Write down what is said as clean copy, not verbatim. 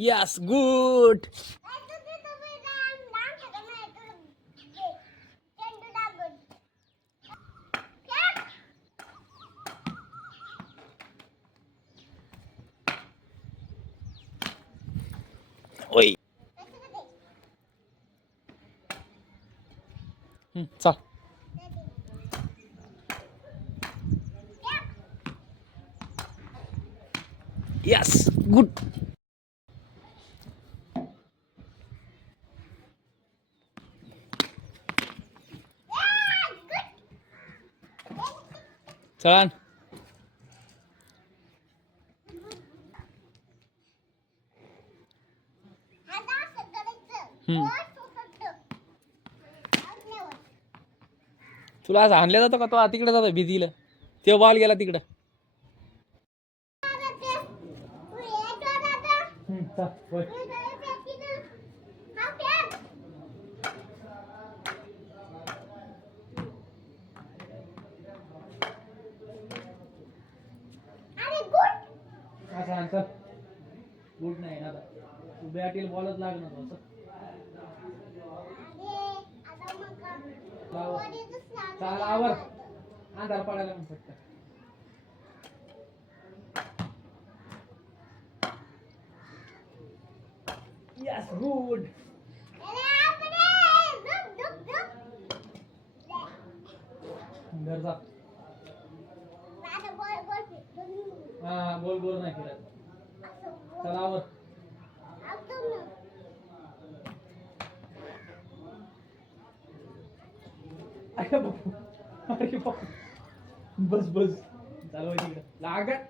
Yes good. ओय चल. Yes good. चल. तुला आज आणलं जातो का तो तिकडे जातो भीतीला ते बॉल गेला तिकडं. गुड नाही ना तू बॅटील बॉलच लागणार असं. चाल आवर अंधार पडायला मग फक्त. Yes good. घर जा. हा गोल गोल नाही फिरत. चला आवर. अरे बापू अरे बापू बस बस चालू आहे तिकडे लागत.